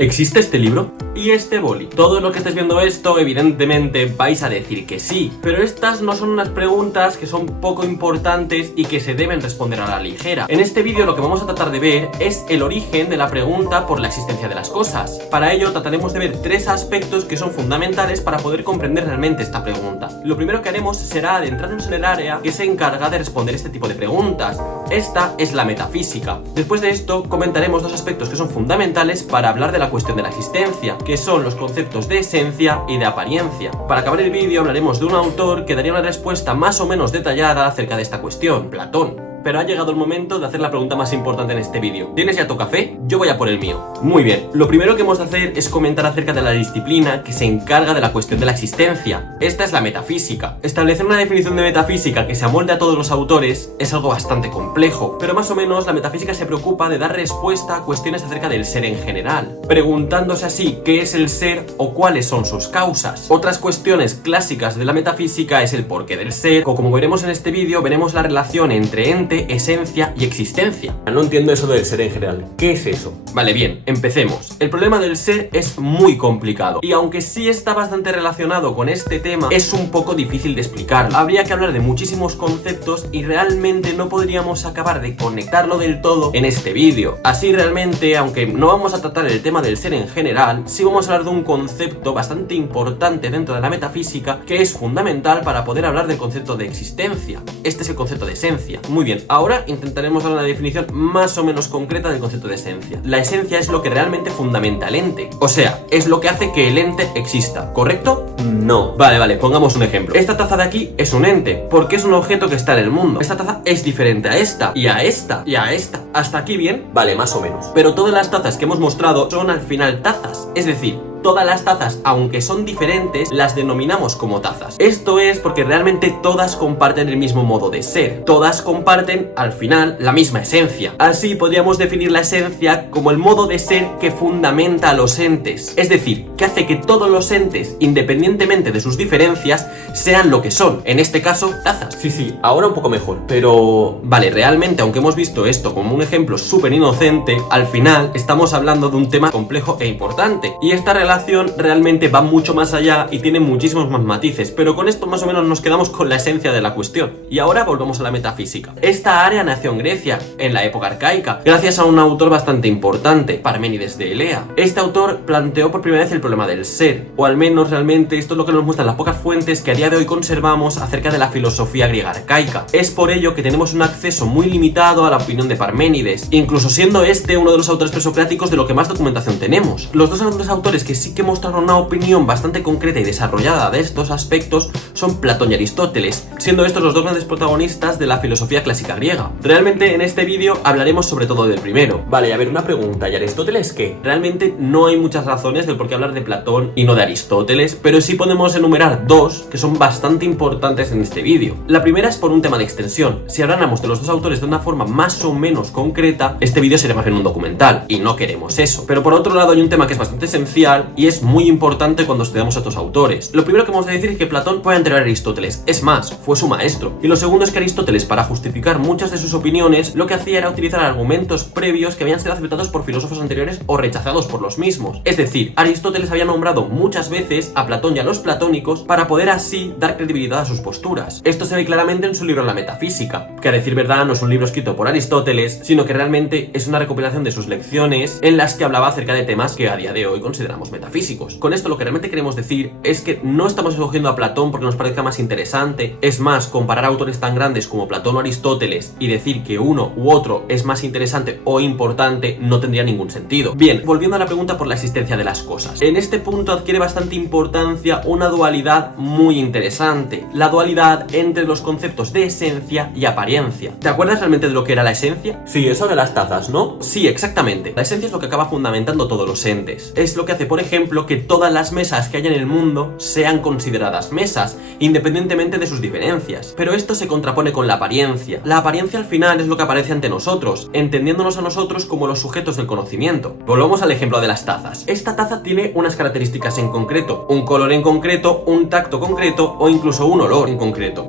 ¿Existe este libro? ¿Y este boli? Todos los que estéis viendo esto, evidentemente vais a decir que sí, pero estas no son unas preguntas que son poco importantes y que se deben responder a la ligera. En este vídeo lo que vamos a tratar de ver es el origen de la pregunta por la existencia de las cosas. Para ello trataremos de ver tres aspectos que son fundamentales para poder comprender realmente esta pregunta. Lo primero que haremos será adentrarnos en el área que se encarga de responder este tipo de preguntas. Esta es la metafísica. Después de esto comentaremos dos aspectos que son fundamentales para hablar de la cuestión de la existencia, que son los conceptos de esencia y de apariencia. Para acabar el vídeo hablaremos de un autor que daría una respuesta más o menos detallada acerca de esta cuestión, Platón. Pero ha llegado el momento de hacer la pregunta más importante en este vídeo. ¿Tienes ya tu café? Yo voy a por el mío. Muy bien, lo primero que hemos de hacer es comentar acerca de la disciplina que se encarga de la cuestión de la existencia. Esta es la metafísica. Establecer una definición de metafísica que se amolde a todos los autores es algo bastante complejo, pero más o menos la metafísica se preocupa de dar respuesta a cuestiones acerca del ser en general, preguntándose así qué es el ser o cuáles son sus causas. Otras cuestiones clásicas de la metafísica es el porqué del ser, o como veremos en este vídeo, veremos la relación entre ente, esencia y existencia. No entiendo eso del ser en general. ¿Qué es eso? Vale, bien, empecemos. El problema del ser es muy complicado y aunque sí está bastante relacionado con este tema, es un poco difícil de explicarlo. Habría que hablar de muchísimos conceptos y realmente no podríamos acabar de conectarlo del todo en este vídeo. Así realmente, aunque no vamos a tratar el tema del ser en general, sí vamos a hablar de un concepto bastante importante dentro de la metafísica que es fundamental para poder hablar del concepto de existencia. Este es el concepto de esencia. Muy bien, ahora intentaremos dar una definición más o menos concreta del concepto de esencia. La esencia es lo que realmente fundamenta el ente, o sea, es lo que hace que el ente exista, ¿correcto? No. Vale, pongamos un ejemplo. Esta taza de aquí es un ente, porque es un objeto que está en el mundo. Esta taza es diferente a esta, y a esta, y a esta. ¿Hasta aquí bien? Vale, más o menos. Pero todas las tazas que hemos mostrado son al final tazas, es decir, todas las tazas, aunque son diferentes, las denominamos como tazas. Esto es porque realmente todas comparten el mismo modo de ser. Todas comparten, al final, la misma esencia. Así podríamos definir la esencia como el modo de ser que fundamenta a los entes. Es decir, que hace que todos los entes, independientemente de sus diferencias, sean lo que son. En este caso, tazas. Sí, ahora un poco mejor. Pero... vale, realmente, aunque hemos visto esto como un ejemplo súper inocente, al final estamos hablando de un tema complejo e importante. Y esta relación realmente va mucho más allá y tiene muchísimos más matices, pero con esto más o menos nos quedamos con la esencia de la cuestión. Y ahora volvemos a la metafísica. Esta área nació en Grecia, en la época arcaica, gracias a un autor bastante importante, Parménides de Elea. Este autor planteó por primera vez el problema del ser, o al menos realmente esto es lo que nos muestran las pocas fuentes que a día de hoy conservamos acerca de la filosofía griega arcaica. Es por ello que tenemos un acceso muy limitado a la opinión de Parménides, incluso siendo este uno de los autores presocráticos de lo que más documentación tenemos. Los dos autores que sí que mostraron una opinión bastante concreta y desarrollada de estos aspectos son Platón y Aristóteles, siendo estos los dos grandes protagonistas de la filosofía clásica griega. Realmente en este vídeo hablaremos sobre todo del primero. Vale, a ver, una pregunta, ¿y Aristóteles qué? Realmente no hay muchas razones del por qué hablar de Platón y no de Aristóteles, pero sí podemos enumerar dos que son bastante importantes en este vídeo. La primera es por un tema de extensión. Si habláramos de los dos autores de una forma más o menos concreta, este vídeo sería más bien un documental, y no queremos eso. Pero por otro lado hay un tema que es bastante esencial y es muy importante cuando estudiamos a estos autores. Lo primero que vamos a decir es que Platón fue anterior a Aristóteles, es más, fue su maestro. Y lo segundo es que Aristóteles, para justificar muchas de sus opiniones, lo que hacía era utilizar argumentos previos que habían sido aceptados por filósofos anteriores o rechazados por los mismos. Es decir, Aristóteles había nombrado muchas veces a Platón y a los platónicos para poder así dar credibilidad a sus posturas. Esto se ve claramente en su libro La Metafísica, que a decir verdad no es un libro escrito por Aristóteles, sino que realmente es una recopilación de sus lecciones en las que hablaba acerca de temas que a día de hoy consideramos metafísicos. Con esto lo que realmente queremos decir es que no estamos escogiendo a Platón porque nos parezca más interesante. Es más, comparar autores tan grandes como Platón o Aristóteles y decir que uno u otro es más interesante o importante no tendría ningún sentido. Bien, volviendo a la pregunta por la existencia de las cosas. En este punto adquiere bastante importancia una dualidad muy interesante. La dualidad entre los conceptos de esencia y apariencia. ¿Te acuerdas realmente de lo que era la esencia? Sí, eso de las tazas, ¿no? Sí, exactamente. La esencia es lo que acaba fundamentando todos los entes. Es lo que hace, por ejemplo, que todas las mesas que hay en el mundo sean consideradas mesas, independientemente de sus diferencias. Pero esto se contrapone con la apariencia. La apariencia al final es lo que aparece ante nosotros, entendiéndonos a nosotros como los sujetos del conocimiento. Volvamos al ejemplo de las tazas. Esta taza tiene unas características en concreto, un color en concreto, un tacto concreto o incluso un olor en concreto.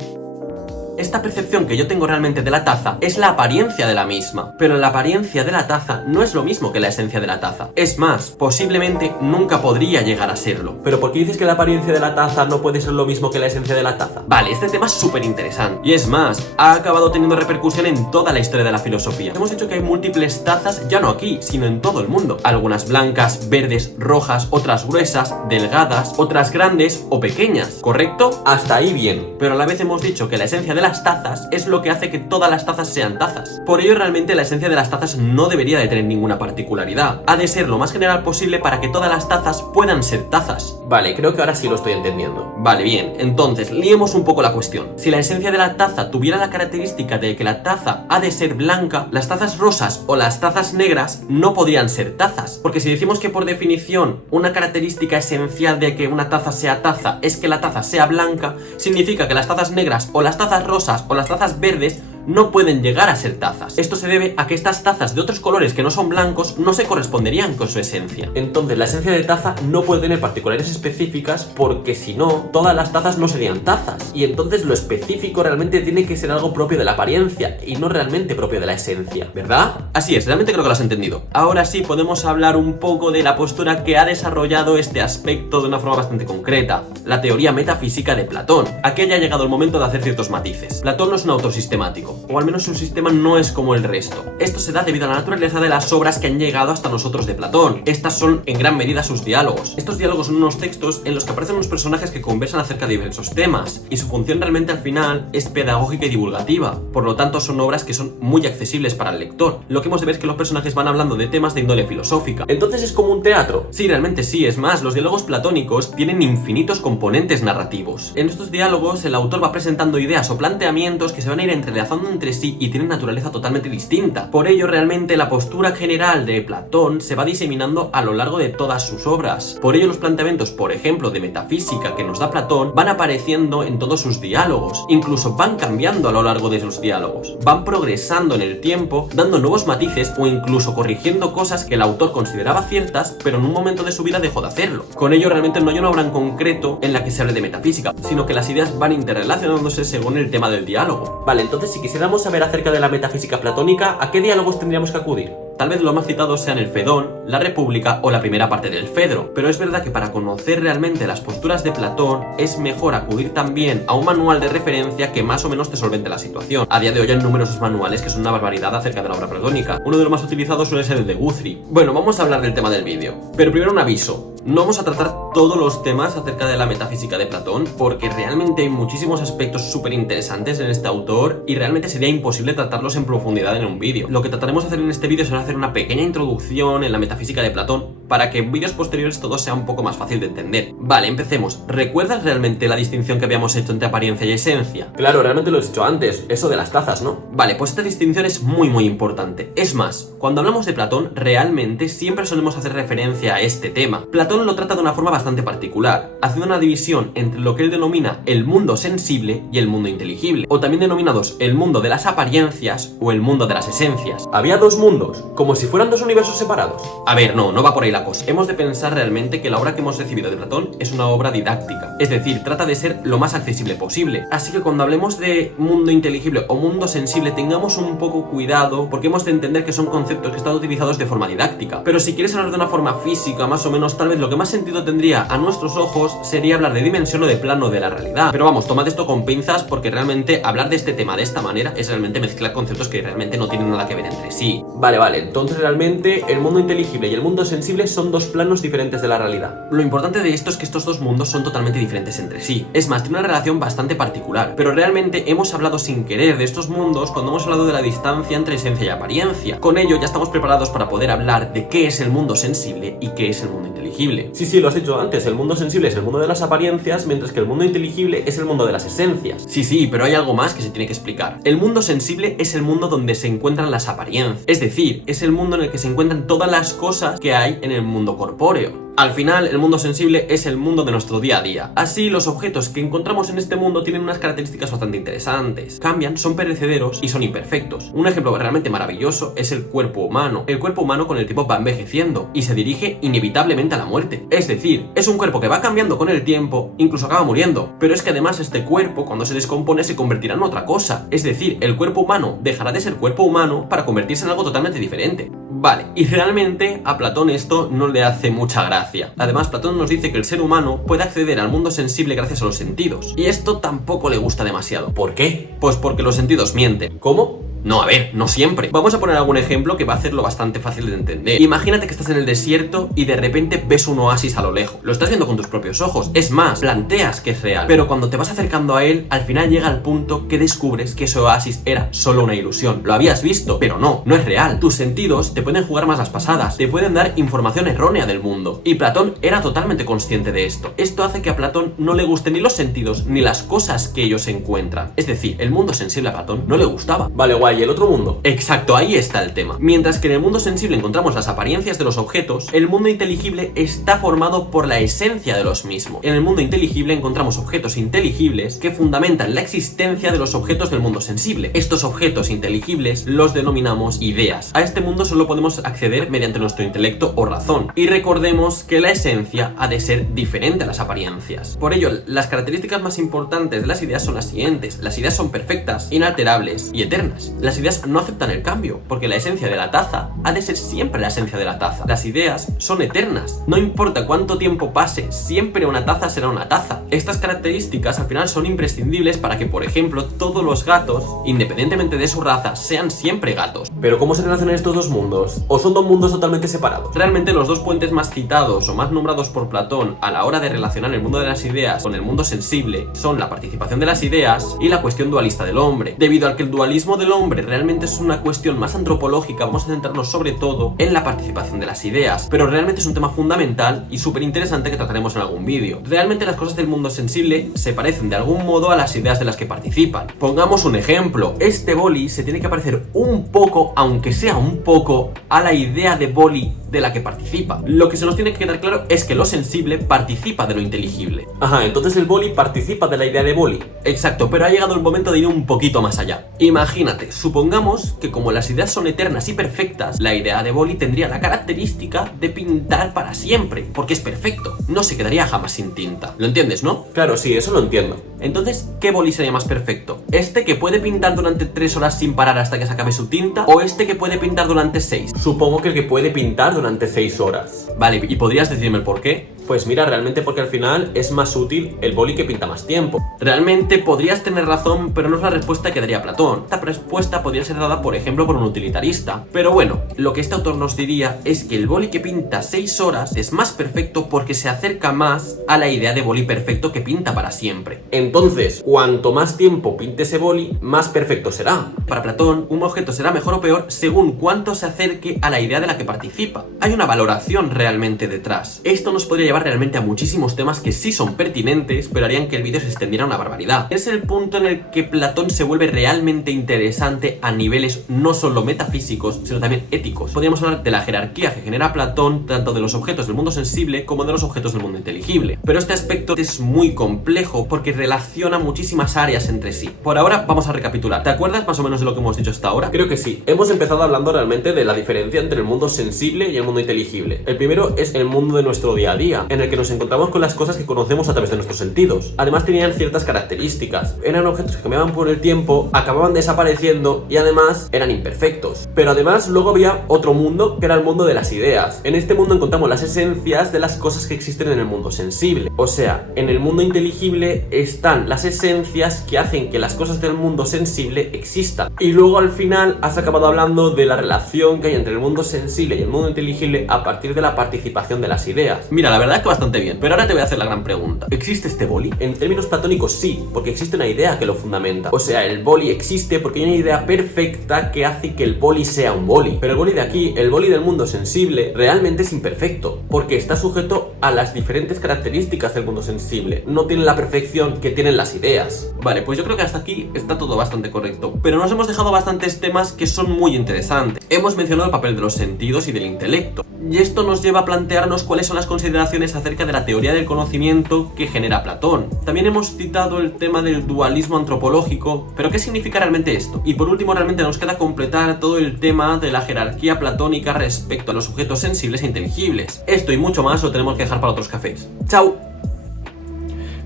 esta percepción que yo tengo realmente de la taza es la apariencia de la misma, pero la apariencia de la taza no es lo mismo que la esencia de la taza. Es más, posiblemente nunca podría llegar a serlo. ¿Pero por qué dices que la apariencia de la taza no puede ser lo mismo que la esencia de la taza? Vale, este tema es súper interesante. Y es más, ha acabado teniendo repercusión en toda la historia de la filosofía. Hemos dicho que hay múltiples tazas, ya no aquí, sino en todo el mundo. Algunas blancas, verdes, rojas, otras gruesas, delgadas, otras grandes o pequeñas, ¿correcto? Hasta ahí bien. Pero a la vez hemos dicho que la esencia de las tazas es lo que hace que todas las tazas sean tazas. Por ello realmente la esencia de las tazas no debería de tener ninguna particularidad. Ha de ser lo más general posible para que todas las tazas puedan ser tazas. Vale, creo que ahora sí lo estoy entendiendo. Vale, bien, entonces liemos un poco la cuestión. Si la esencia de la taza tuviera la característica de que la taza ha de ser blanca, las tazas rosas o las tazas negras no podrían ser tazas. Porque si decimos que por definición una característica esencial de que una taza sea taza es que la taza sea blanca, significa que las tazas negras o las tazas rosas o las tazas verdes no pueden llegar a ser tazas. Esto se debe a que estas tazas de otros colores que no son blancos no se corresponderían con su esencia. Entonces la esencia de taza no puede tener particularidades específicas porque si no, todas las tazas no serían tazas. Y entonces lo específico realmente tiene que ser algo propio de la apariencia y no realmente propio de la esencia, ¿verdad? Así es, realmente creo que lo has entendido. Ahora sí podemos hablar un poco de la postura que ha desarrollado este aspecto de una forma bastante concreta, la teoría metafísica de Platón. Aquí ya ha llegado el momento de hacer ciertos matices. Platón no es un autor sistemático, o al menos su sistema no es como el resto. Esto se da debido a la naturaleza de las obras que han llegado hasta nosotros de Platón. Estas son en gran medida sus diálogos. Estos diálogos son unos textos en los que aparecen unos personajes que conversan acerca de diversos temas, y su función realmente al final es pedagógica y divulgativa. Por lo tanto son obras que son muy accesibles para el lector. Lo que hemos de ver es que los personajes van hablando de temas de índole filosófica. Entonces es como un teatro. Sí, realmente sí, es más, los diálogos platónicos tienen infinitos componentes narrativos. En estos diálogos el autor va presentando ideas o planteamientos que se van a ir entrelazando entre sí y tienen naturaleza totalmente distinta. Por ello realmente la postura general de Platón se va diseminando a lo largo de todas sus obras. Por ello los planteamientos, por ejemplo, de metafísica que nos da Platón van apareciendo en todos sus diálogos, incluso van cambiando a lo largo de sus diálogos, van progresando en el tiempo, dando nuevos matices o incluso corrigiendo cosas que el autor consideraba ciertas pero en un momento de su vida dejó de hacerlo. Con ello realmente no hay una obra en concreto en la que se hable de metafísica, sino que las ideas van interrelacionándose según el tema del diálogo. Vale, entonces si quisiéramos saber acerca de la metafísica platónica, ¿a qué diálogos tendríamos que acudir? Tal vez los más citados sean el Fedón, la República o la primera parte del Fedro, pero es verdad que para conocer realmente las posturas de Platón es mejor acudir también a un manual de referencia que más o menos te solvente la situación. A día de hoy hay numerosos manuales que son una barbaridad acerca de la obra platónica. Uno de los más utilizados suele ser el de Guthrie. Bueno, vamos a hablar del tema del vídeo, pero primero un aviso. No vamos a tratar todos los temas acerca de la metafísica de Platón, porque realmente hay muchísimos aspectos súper interesantes en este autor y realmente sería imposible tratarlos en profundidad en un vídeo. Lo que trataremos de hacer en este vídeo será hacer una pequeña introducción en la metafísica de Platón para que en vídeos posteriores todo sea un poco más fácil de entender. Vale, empecemos. ¿Recuerdas realmente la distinción que habíamos hecho entre apariencia y esencia? Claro, realmente lo he dicho antes, eso de las tazas, ¿no? Vale, pues esta distinción es muy importante. Es más, cuando hablamos de Platón, realmente siempre solemos hacer referencia a este tema. Platón lo trata de una forma bastante particular, haciendo una división entre lo que él denomina el mundo sensible y el mundo inteligible, o también denominados el mundo de las apariencias o el mundo de las esencias. Había dos mundos, como si fueran dos universos separados. A ver, no va por ahí la cosa. Hemos de pensar realmente que la obra que hemos recibido de Platón es una obra didáctica, es decir, trata de ser lo más accesible posible. Así que cuando hablemos de mundo inteligible o mundo sensible, tengamos un poco cuidado, porque hemos de entender que son conceptos que están utilizados de forma didáctica. Pero si quieres hablar de una forma física, más o menos, tal vez lo que más sentido tendría a nuestros ojos sería hablar de dimensión o de plano de la realidad. Pero vamos, tomad esto con pinzas, porque realmente hablar de este tema de esta manera es realmente mezclar conceptos que realmente no tienen nada que ver entre sí. Vale, entonces realmente el mundo inteligible y el mundo sensible son dos planos diferentes de la realidad. Lo importante de esto es que estos dos mundos son totalmente diferentes entre sí. Es más, tiene una relación bastante particular, pero realmente hemos hablado sin querer de estos mundos cuando hemos hablado de la distancia entre esencia y apariencia. Con ello ya estamos preparados para poder hablar de qué es el mundo sensible y qué es el mundo inteligible. Sí, lo has dicho antes, el mundo sensible es el mundo de las apariencias, mientras que el mundo inteligible es el mundo de las esencias. Sí, pero hay algo más que se tiene que explicar. El mundo sensible es el mundo donde se encuentran las apariencias, es decir, es el mundo en el que se encuentran todas las cosas que hay en el mundo corpóreo. Al final, el mundo sensible es el mundo de nuestro día a día. Así, los objetos que encontramos en este mundo tienen unas características bastante interesantes. Cambian, son perecederos y son imperfectos. Un ejemplo realmente maravilloso es el cuerpo humano. El cuerpo humano con el tiempo va envejeciendo y se dirige inevitablemente a la muerte. Es decir, es un cuerpo que va cambiando con el tiempo, incluso acaba muriendo. Pero es que además este cuerpo, cuando se descompone, se convertirá en otra cosa. Es decir, el cuerpo humano dejará de ser cuerpo humano para convertirse en algo totalmente diferente. Vale, y realmente a Platón esto no le hace mucha gracia. Además, Platón nos dice que el ser humano puede acceder al mundo sensible gracias a los sentidos. Y esto tampoco le gusta demasiado. ¿Por qué? Pues porque los sentidos mienten. ¿Cómo? No, a ver, no siempre. Vamos a poner algún ejemplo que va a hacerlo bastante fácil de entender. Imagínate que estás en el desierto y de repente ves un oasis a lo lejos. Lo estás viendo con tus propios ojos. Es más, planteas que es real. Pero cuando te vas acercando a él, al final llega al punto que descubres que ese oasis era solo una ilusión. Lo habías visto, pero no es real. Tus sentidos te pueden jugar más las pasadas, te pueden dar información errónea del mundo. Y Platón era totalmente consciente de esto. Esto hace que a Platón no le gusten ni los sentidos ni las cosas que ellos encuentran. Es decir, el mundo sensible a Platón no le gustaba. Vale, guay. ¿Y el otro mundo? Exacto, ahí está el tema. Mientras que en el mundo sensible encontramos las apariencias de los objetos, el mundo inteligible está formado por la esencia de los mismos. En el mundo inteligible encontramos objetos inteligibles que fundamentan la existencia de los objetos del mundo sensible. Estos objetos inteligibles los denominamos ideas. A este mundo solo podemos acceder mediante nuestro intelecto o razón. Y recordemos que la esencia ha de ser diferente a las apariencias. Por ello, las características más importantes de las ideas son las siguientes. Las ideas son perfectas, inalterables y eternas. Las ideas no aceptan el cambio, porque la esencia de la taza ha de ser siempre la esencia de la taza. Las ideas son eternas. No importa cuánto tiempo pase, siempre una taza será una taza. Estas características al final son imprescindibles para que, por ejemplo, todos los gatos, independientemente de su raza, sean siempre gatos. Pero ¿cómo se relacionan estos dos mundos? ¿O son dos mundos totalmente separados? Realmente los dos puentes más citados o más nombrados por Platón a la hora de relacionar el mundo de las ideas con el mundo sensible son la participación de las ideas y la cuestión dualista del hombre. Debido al que el dualismo del hombre realmente es una cuestión más antropológica, vamos a centrarnos sobre todo en la participación de las ideas, pero realmente es un tema fundamental y súper interesante que trataremos en algún vídeo. Realmente las cosas del mundo sensible se parecen de algún modo a las ideas de las que participan. Pongamos un ejemplo, este boli se tiene que parecer un poco, aunque sea un poco, a la idea de boli de la que participa. Lo que se nos tiene que quedar claro es que lo sensible participa de lo inteligible. Ajá, entonces el boli participa de la idea de boli. Exacto, pero ha llegado el momento de ir un poquito más allá. Imagínate, supongamos que como las ideas son eternas y perfectas, la idea de boli tendría la característica de pintar para siempre, porque es perfecto, no se quedaría jamás sin tinta. ¿Lo entiendes, no? Claro, sí, eso lo entiendo. Entonces, ¿qué boli sería más perfecto? ¿Este que puede pintar durante 3 horas sin parar hasta que se acabe su tinta? ¿O este que puede pintar durante 6? Supongo que el que puede pintar durante 6 horas. Vale, ¿y podrías decirme el por qué? Pues mira, realmente porque al final es más útil el boli que pinta más tiempo. Realmente podrías tener razón, pero no es la respuesta que daría Platón. Esta respuesta podría ser dada, por ejemplo, por un utilitarista. Pero bueno, lo que este autor nos diría es que el boli que pinta 6 horas es más perfecto porque se acerca más a la idea de boli perfecto que pinta para siempre. Entonces, cuanto más tiempo pinte ese boli, más perfecto será. Para Platón, un objeto será mejor o peor según cuánto se acerque a la idea de la que participa. Hay una valoración realmente detrás. Esto nos podría llevar realmente a muchísimos temas que sí son pertinentes, pero harían que el vídeo se extendiera una barbaridad. Es el punto en el que Platón se vuelve realmente interesante a niveles no solo metafísicos, sino también éticos. Podríamos hablar de la jerarquía que genera Platón, tanto de los objetos del mundo sensible como de los objetos del mundo inteligible. Pero este aspecto es muy complejo porque relaciona muchísimas áreas entre sí. Por ahora vamos a recapitular. ¿Te acuerdas más o menos de lo que hemos dicho hasta ahora? Creo que sí. Hemos empezado hablando realmente de la diferencia entre el mundo sensible y el mundo inteligible. El primero es el mundo de nuestro día a día, en el que nos encontramos con las cosas que conocemos a través de nuestros sentidos. Además tenían ciertas características. Eran objetos que cambiaban por el tiempo, acababan desapareciendo y además eran imperfectos. Pero además luego había otro mundo que era el mundo de las ideas. En este mundo encontramos las esencias de las cosas que existen en el mundo sensible. O sea, en el mundo inteligible están las esencias que hacen que las cosas del mundo sensible existan. Y luego al final has acabado hablando de la relación que hay entre el mundo sensible y el mundo inteligible a partir de la participación de las ideas. Mira, la verdad verdad es que bastante bien. Pero ahora te voy a hacer la gran pregunta. ¿Existe este boli? En términos platónicos sí, porque existe una idea que lo fundamenta. O sea, el boli existe porque hay una idea perfecta que hace que el boli sea un boli. Pero el boli de aquí, el boli del mundo sensible, realmente es imperfecto, porque está sujeto a las diferentes características del mundo sensible. No tiene la perfección que tienen las ideas. Vale, pues yo creo que hasta aquí está todo bastante correcto. Pero nos hemos dejado bastantes temas que son muy interesantes. Hemos mencionado el papel de los sentidos y del intelecto. Y esto nos lleva a plantearnos cuáles son las consideraciones acerca de la teoría del conocimiento que genera Platón. También hemos citado el tema del dualismo antropológico, pero ¿qué significa realmente esto? Y por último, realmente nos queda completar todo el tema de la jerarquía platónica respecto a los sujetos sensibles e inteligibles. Esto y mucho más lo tenemos que dejar para otros cafés. ¡Chao!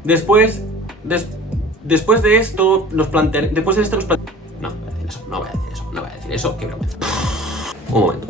Después de esto nos plantearemos... No, no voy a decir eso, qué vergüenza. Un momento.